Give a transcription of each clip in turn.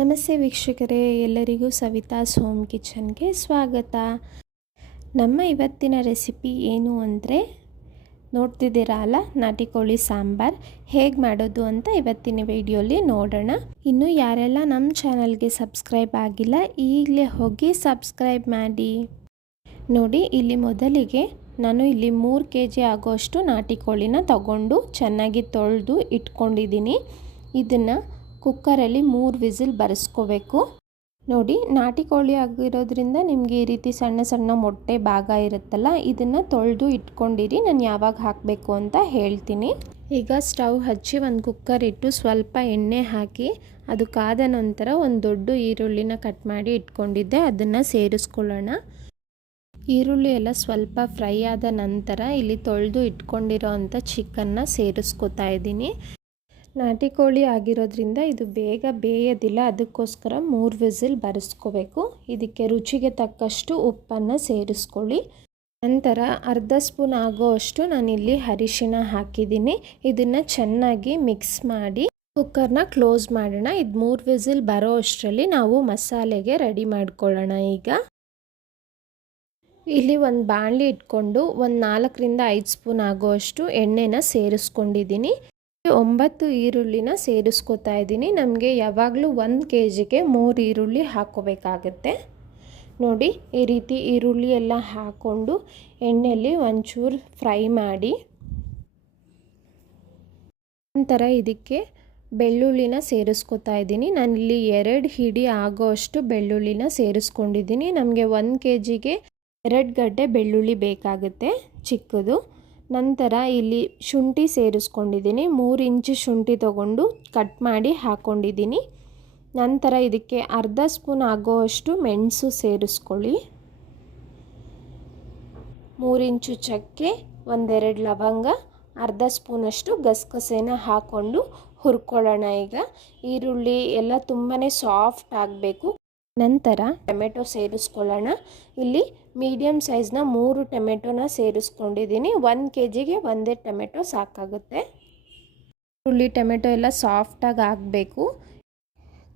ನಮಸ್ತೆ ವೀಕ್ಷಕರೇ, ಎಲ್ಲರಿಗೂ ಸವಿತಾಸ್ ಹೋಮ್ ಕಿಚನ್ಗೆ ಸ್ವಾಗತ. ನಮ್ಮ ಇವತ್ತಿನ ರೆಸಿಪಿ ಏನು ಅಂದರೆ, ನೋಡ್ತಿದ್ದೀರಾ ಅಲ್ಲ, ನಾಟಿ ಕೋಳಿ ಸಾಂಬಾರ್. ಹೇಗೆ ಮಾಡೋದು ಅಂತ ಇವತ್ತಿನ ವಿಡಿಯೋಲಿ ನೋಡೋಣ. ಇನ್ನು ಯಾರೆಲ್ಲ ನಮ್ಮ ಚಾನಲ್ಗೆ ಸಬ್ಸ್ಕ್ರೈಬ್ ಆಗಿಲ್ಲ, ಈಗಲೇ ಹೋಗಿ ಸಬ್ಸ್ಕ್ರೈಬ್ ಮಾಡಿ. ನೋಡಿ, ಇಲ್ಲಿ ಮೊದಲಿಗೆ ನಾನು ಇಲ್ಲಿ ಮೂರು ಕೆ ಜಿ ಆಗೋಷ್ಟು ನಾಟಿ ಕೋಳಿನ ತಗೊಂಡು ಚೆನ್ನಾಗಿ ತೊಳೆದು ಇಟ್ಕೊಂಡಿದ್ದೀನಿ. ಇದನ್ನು ಕುಕ್ಕರಲ್ಲಿ ಮೂರು ವಿಸಿಲ್ ಬರೆಸ್ಕೋಬೇಕು. ನೋಡಿ, ನಾಟಿ ಕೋಳಿ ಆಗಿರೋದ್ರಿಂದ ನಿಮಗೆ ಈ ರೀತಿ ಸಣ್ಣ ಸಣ್ಣ ಮೊಟ್ಟೆ ಭಾಗ ಇರುತ್ತಲ್ಲ, ಇದನ್ನು ತೊಳೆದು ಇಟ್ಕೊಂಡಿರಿ, ನಾನು ಯಾವಾಗ ಹಾಕಬೇಕು ಅಂತ ಹೇಳ್ತೀನಿ. ಈಗ ಸ್ಟವ್ ಹಚ್ಚಿ ಒಂದು ಕುಕ್ಕರ್ ಇಟ್ಟು ಸ್ವಲ್ಪ ಎಣ್ಣೆ ಹಾಕಿ, ಅದು ಕಾದ ನಂತರ ಒಂದು ದೊಡ್ಡ ಈರುಳ್ಳಿನ ಕಟ್ ಮಾಡಿ ಇಟ್ಕೊಂಡಿದ್ದೆ, ಅದನ್ನು ಸೇರಿಸ್ಕೊಳ್ಳೋಣ. ಈರುಳ್ಳಿ ಎಲ್ಲ ಸ್ವಲ್ಪ ಫ್ರೈ ಆದ ನಂತರ ಇಲ್ಲಿ ತೊಳೆದು ಇಟ್ಕೊಂಡಿರೋ ಅಂಥ ಚಿಕನ್ನ ಸೇರಿಸ್ಕೊತಾ ಇದ್ದೀನಿ. ನಾಟಿ ಕೋಳಿ ಆಗಿರೋದ್ರಿಂದ ಇದು ಬೇಗ ಬೇಯೋದಿಲ್ಲ. ಅದಕ್ಕೋಸ್ಕರ ಮೂರು ವಿಸಿಲ್ ಬರೆಸ್ಕೋಬೇಕು. ಇದಕ್ಕೆ ರುಚಿಗೆ ತಕ್ಕಷ್ಟು ಉಪ್ಪನ್ನು ಸೇರಿಸ್ಕೊಳ್ಳಿ. ನಂತರ ಅರ್ಧ ಸ್ಪೂನ್ ಆಗೋಷ್ಟು ನಾನಿಲ್ಲಿ ಅರಿಶಿನ ಹಾಕಿದ್ದೀನಿ. ಇದನ್ನು ಚೆನ್ನಾಗಿ ಮಿಕ್ಸ್ ಮಾಡಿ ಕುಕ್ಕರ್ನ ಕ್ಲೋಸ್ ಮಾಡೋಣ. ಇದು ಮೂರು ವಿಸಿಲ್ ಬರೋ ಅಷ್ಟರಲ್ಲಿ ನಾವು ಮಸಾಲೆಗೆ ರೆಡಿ ಮಾಡ್ಕೊಳ್ಳೋಣ ಈಗ. ಇಲ್ಲಿ ಒಂದು ಬಾಣಲಿ ಇಟ್ಕೊಂಡು ಒಂದು ನಾಲ್ಕರಿಂದ ಐದು ಸ್ಪೂನ್ ಆಗೋಷ್ಟು ಎಣ್ಣೆನ ಸೇರಿಸ್ಕೊಂಡಿದ್ದೀನಿ. ಒಂಬತ್ತು ಈರುಳ್ಳಿನ ಸೇರಿಸ್ಕೊತಾ ಇದ್ದೀನಿ. ನಮಗೆ ಯಾವಾಗಲೂ ಒಂದು ಕೆ ಜಿಗೆ ಮೂರು ಈರುಳ್ಳಿ ಹಾಕೋಬೇಕಾಗತ್ತೆ ನೋಡಿ, ಈ ರೀತಿ ಈರುಳ್ಳಿ ಎಲ್ಲ ಹಾಕ್ಕೊಂಡು ಎಣ್ಣೆಯಲ್ಲಿ ಒಂಚೂರು ಫ್ರೈ ಮಾಡಿ, ನಂತರ ಇದಕ್ಕೆ ಬೆಳ್ಳುಳ್ಳಿನ ಸೇರಿಸ್ಕೊತಾ ಇದ್ದೀನಿ. ನಾನಿಲ್ಲಿ ಎರಡು ಹಿಡಿ ಆಗೋ ಅಷ್ಟು ಬೆಳ್ಳುಳ್ಳಿನ ಸೇರಿಸ್ಕೊಂಡಿದ್ದೀನಿ. ನಮಗೆ ಒಂದು ಕೆ ಜಿಗೆ ಎರಡು ಗಡ್ಡೆ ಬೆಳ್ಳುಳ್ಳಿ ಬೇಕಾಗುತ್ತೆ ಚಿಕ್ಕದು. ನಂತರ ಇಲ್ಲಿ ಶುಂಠಿ ಸೇರಿಸ್ಕೊಂಡಿದ್ದೀನಿ. ಮೂರು ಇಂಚು ಶುಂಠಿ ತಗೊಂಡು ಕಟ್ ಮಾಡಿ ಹಾಕ್ಕೊಂಡಿದ್ದೀನಿ ನಂತರ ಇದಕ್ಕೆ ಅರ್ಧ ಸ್ಪೂನ್ ಆಗೋವಷ್ಟು ಮೆಣಸು ಸೇರಿಸ್ಕೊಳ್ಳಿ. ಮೂರು ಇಂಚು ಚಕ್ಕೆ, ಒಂದೆರಡು ಲವಂಗ, ಅರ್ಧ ಸ್ಪೂನಷ್ಟು ಗಸಗಸೆನ ಹಾಕ್ಕೊಂಡು ಹುರ್ಕೊಳ್ಳೋಣ ಈಗ. ಈರುಳ್ಳಿ ಎಲ್ಲ ತುಂಬಾ ಸಾಫ್ಟ್ ಆಗಬೇಕು. ನಂತರ ಟೊಮೆಟೊ ಸೇರಿಸ್ಕೊಳ್ಳೋಣ. ಇಲ್ಲಿ ಮೀಡಿಯಮ್ ಸೈಜ್ನ ಮೂರು ಟೊಮೆಟೊನ ಸೇರಿಸ್ಕೊಂಡಿದ್ದೀನಿ. ಒಂದು ಕೆ ಜಿಗೆ ಒಂದೇ ಟೊಮೆಟೊ ಸಾಕಾಗುತ್ತೆ. ಈರುಳ್ಳಿ, ಟೊಮೆಟೊ ಎಲ್ಲ ಸಾಫ್ಟಾಗಿ ಹಾಕಬೇಕು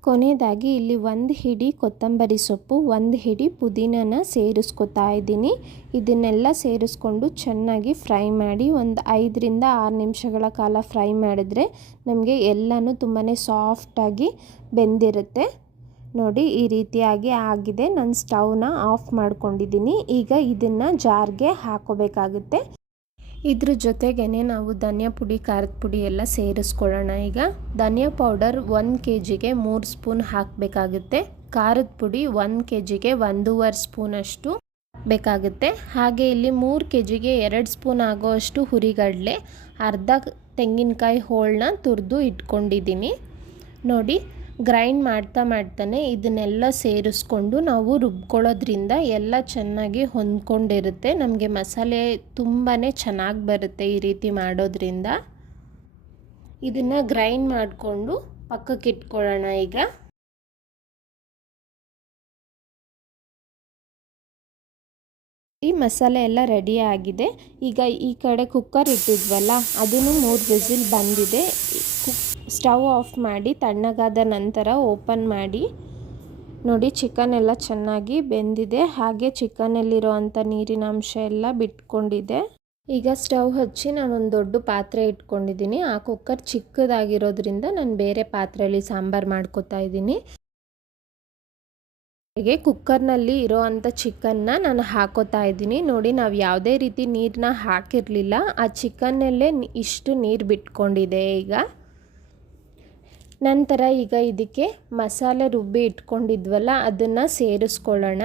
ಕೊನೆಯದಾಗಿ ಇಲ್ಲಿ ಒಂದು ಹಿಡಿ ಕೊತ್ತಂಬರಿ ಸೊಪ್ಪು, ಒಂದು ಹಿಡಿ ಪುದೀನನ ಸೇರಿಸ್ಕೊತಾ ಇದ್ದೀನಿ. ಇದನ್ನೆಲ್ಲ ಸೇರಿಸ್ಕೊಂಡು ಚೆನ್ನಾಗಿ ಫ್ರೈ ಮಾಡಿ ಒಂದು ಐದರಿಂದ ಆರು ನಿಮಿಷಗಳ ಕಾಲ ಫ್ರೈ ಮಾಡಿದ್ರೆ ನಮಗೆ ಎಲ್ಲನೂ ತುಂಬಾ ಸಾಫ್ಟಾಗಿ ಬೆಂದಿರುತ್ತೆ. ನೋಡಿ ಈ ರೀತಿಯಾಗಿ ಆಗಿದೆ. ನಾನು ಸ್ಟವ್ನ ಆಫ್ ಮಾಡ್ಕೊಂಡಿದ್ದೀನಿ. ಈಗ ಇದನ್ನು ಜಾರ್ಗೆ ಹಾಕೋಬೇಕಾಗುತ್ತೆ. ಇದ್ರ ಜೊತೆಗೇ ನಾವು ಧನಿಯಾ ಪುಡಿ, ಖಾರದ ಪುಡಿ ಎಲ್ಲ ಸೇರಿಸ್ಕೊಳ್ಳೋಣ. ಈಗ ಧನಿಯಾ ಪೌಡರ್ ಒಂದು ಕೆ ಜಿಗೆ ಮೂರು ಸ್ಪೂನ್ ಹಾಕಬೇಕಾಗುತ್ತೆ. ಖಾರದ ಪುಡಿ ಒಂದು ಕೆ ಜಿಗೆ ಒಂದೂವರೆ ಸ್ಪೂನಷ್ಟು ಬೇಕಾಗುತ್ತೆ. ಹಾಗೆ ಇಲ್ಲಿ ಮೂರು ಕೆ ಜಿಗೆ ಎರಡು ಸ್ಪೂನ್ ಆಗೋಷ್ಟು ಹುರಿಗಡಲೆ, ಅರ್ಧ ತೆಂಗಿನಕಾಯಿ ಹೋಳನ್ನ ತುರಿದು ಇಟ್ಕೊಂಡಿದ್ದೀನಿ. ನೋಡಿ ಗ್ರೈಂಡ್ ಮಾಡ್ತಾ ಮಾಡ್ತಾನೆ ಇದನ್ನೆಲ್ಲ ಸೇರಿಸ್ಕೊಂಡು ನಾವು ರುಬ್ಕೊಳ್ಳೋದ್ರಿಂದ ಎಲ್ಲ ಚೆನ್ನಾಗಿ ಹೊಂದ್ಕೊಂಡಿರುತ್ತೆ. ನಮಗೆ ಮಸಾಲೆ ತುಂಬಾ ಚೆನ್ನಾಗಿ ಬರುತ್ತೆ ಈ ರೀತಿ ಮಾಡೋದ್ರಿಂದ. ಇದನ್ನು ಗ್ರೈಂಡ್ ಮಾಡಿಕೊಂಡು ಪಕ್ಕಕ್ಕೆ ಇಟ್ಕೊಳ್ಳೋಣ ಈಗ. ಈ ಮಸಾಲೆ ಎಲ್ಲ ರೆಡಿ ಆಗಿದೆ. ಈಗ ಈ ಕಡೆ ಕುಕ್ಕರ್ ಇಟ್ಟಿದ್ವಲ್ಲ, ಅದನ್ನು ಮೂರು ವಿಸಿಲ್ ಬಂದಿದೆ. ಸ್ಟವ್ ಆಫ್ ಮಾಡಿ ತಣ್ಣಗಾದ ನಂತರ ಓಪನ್ ಮಾಡಿ. ನೋಡಿ, ಚಿಕನ್ ಎಲ್ಲ ಚೆನ್ನಾಗಿ ಬೆಂದಿದೆ. ಹಾಗೆ ಚಿಕನಲ್ಲಿರೋ ಅಂಥ ನೀರಿನ ಅಂಶ ಎಲ್ಲ ಬಿಟ್ಕೊಂಡಿದೆ. ಈಗ ಸ್ಟವ್ ಹಚ್ಚಿ ನಾನೊಂದು ದೊಡ್ಡ ಪಾತ್ರೆ ಇಟ್ಕೊಂಡಿದ್ದೀನಿ. ಆ ಕುಕ್ಕರ್ ಚಿಕ್ಕದಾಗಿರೋದ್ರಿಂದ ನಾನು ಬೇರೆ ಪಾತ್ರೆಯಲ್ಲಿ ಸಾಂಬಾರು ಮಾಡ್ಕೋತಾ ಇದ್ದೀನಿ. ಹಾಗೆ ಕುಕ್ಕರ್ನಲ್ಲಿ ಇರೋ ಅಂಥ ಚಿಕನ್ನ ನಾನು ಹಾಕೋತಾ ಇದ್ದೀನಿ. ನೋಡಿ, ನಾವು ಯಾವುದೇ ರೀತಿ ನೀರನ್ನ ಹಾಕಿರಲಿಲ್ಲ. ಆ ಚಿಕನ್ನಲ್ಲೇ ಇಷ್ಟು ನೀರು ಬಿಟ್ಕೊಂಡಿದೆ ಈಗ. ನಂತರ ಈಗ ಇದಕ್ಕೆ ಮಸಾಲೆ ರುಬ್ಬಿ ಇಟ್ಕೊಂಡಿದ್ವಲ್ಲ, ಅದನ್ನು ಸೇರಿಸ್ಕೊಳ್ಳೋಣ.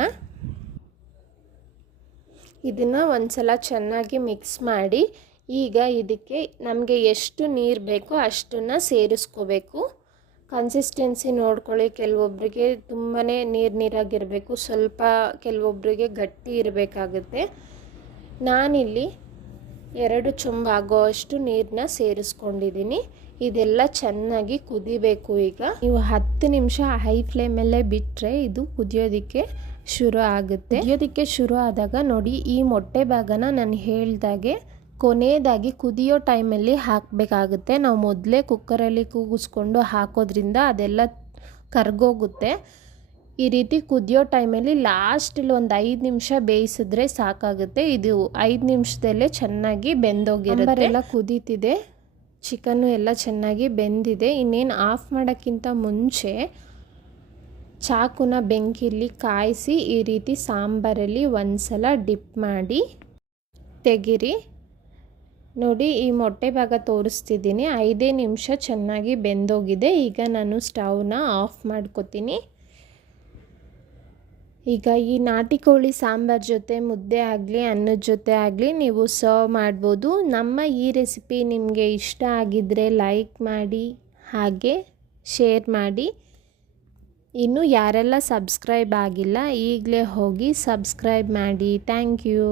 ಇದನ್ನು ಒಂದು ಸಲ ಚೆನ್ನಾಗಿ ಮಿಕ್ಸ್ ಮಾಡಿ, ಈಗ ಇದಕ್ಕೆ ನಮಗೆ ಎಷ್ಟು ನೀರು ಬೇಕೋ ಅಷ್ಟನ್ನು ಸೇರಿಸ್ಕೋಬೇಕು. ಕನ್ಸಿಸ್ಟೆನ್ಸಿ ನೋಡ್ಕೊಳ್ಳಿ ಕೆಲವೊಬ್ಬರಿಗೆ ತುಂಬಾ ನೀರು ನೀರಾಗಿರಬೇಕು, ಸ್ವಲ್ಪ ಕೆಲವೊಬ್ಬರಿಗೆ ಗಟ್ಟಿ ಇರಬೇಕಾಗುತ್ತೆ. ನಾನಿಲ್ಲಿ ಎರಡು ಚೊಂಬ ಆಗೋ ಅಷ್ಟು ನೀರನ್ನ ಸೇರಿಸ್ಕೊಂಡಿದ್ದೀನಿ. ಇದೆಲ್ಲ ಚೆನ್ನಾಗಿ ಕುದಿಬೇಕು ಈಗ. ನೀವು ಹತ್ತು ನಿಮಿಷ ಹೈ ಫ್ಲೇಮಲ್ಲೇ ಬಿಟ್ಟರೆ ಇದು ಕುದಿಯೋದಕ್ಕೆ ಶುರು ಆಗುತ್ತೆ. ಕುದಿಯೋದಕ್ಕೆ ಶುರು ಆದಾಗ ನೋಡಿ, ಈ ಮೊಟ್ಟೆ ಭಾಗನ ನಾನು ಹೇಳಿದಾಗೆ ಕೊನೆಯದಾಗಿ ಕುದಿಯೋ ಟೈಮಲ್ಲಿ ಹಾಕಬೇಕಾಗುತ್ತೆ. ನಾವು ಮೊದಲೇ ಕುಕ್ಕರಲ್ಲಿ ಕೂಗಿಸ್ಕೊಂಡು ಹಾಕೋದ್ರಿಂದ ಅದೆಲ್ಲ ಕರ್ಗೋಗುತ್ತೆ. ಈ ರೀತಿ ಕುದಿಯೋ ಟೈಮಲ್ಲಿ ಲಾಸ್ಟಲ್ಲಿ ಒಂದು ಐದು ನಿಮಿಷ ಬೇಯಿಸಿದ್ರೆ ಸಾಕಾಗುತ್ತೆ. ಇದು ಐದು ನಿಮಿಷದಲ್ಲೇ ಚೆನ್ನಾಗಿ ಬೆಂದೋಗಿರುತ್ತೆ. ಎಲ್ಲ ಕುದೀತಿದೆ. ಚಿಕನ್ನು ಎಲ್ಲ ಚೆನ್ನಾಗಿ ಬೆಂದಿದೆ. ಇನ್ನೇನು ಆಫ್ ಮಾಡೋಕ್ಕಿಂತ ಮುಂಚೆ ಚಾಕುನ ಬೆಂಕಿಲಿ ಕಾಯಿಸಿ ಈ ರೀತಿ ಸಾಂಬಾರಲ್ಲಿ ಒಂದ್ಸಲ ಡಿಪ್ ಮಾಡಿ ತೆಗಿರಿ. ನೋಡಿ, ಈ ಮೊಟ್ಟೆ ಭಾಗ ತೋರಿಸ್ತಿದ್ದೀನಿ. ಐದೇ ನಿಮಿಷ ಚೆನ್ನಾಗಿ ಬೆಂದೋಗಿದೆ. ಈಗ ನಾನು ಸ್ಟವ್ನ ಆಫ್ ಮಾಡ್ಕೊತೀನಿ. ಈಗ ಈ ನಾಟಿ ಕೋಳಿ ಸಾಂಬಾರ್ ಜೊತೆ ಮುದ್ದೆ ಆಗಲಿ, ಅನ್ನದ ಜೊತೆ ಆಗಲಿ ನೀವು ಸರ್ವ್ ಮಾಡ್ಬೋದು. ನಮ್ಮ ಈ ರೆಸಿಪಿ ನಿಮಗೆ ಇಷ್ಟ ಆಗಿದ್ದರೆ ಲೈಕ್ ಮಾಡಿ, ಹಾಗೆ ಶೇರ್ ಮಾಡಿ. ಇನ್ನು ಯಾರೆಲ್ಲ ಸಬ್ಸ್ಕ್ರೈಬ್ ಆಗಿಲ್ಲ ಈಗಲೇ ಹೋಗಿ ಸಬ್ಸ್ಕ್ರೈಬ್ ಮಾಡಿ. Thank you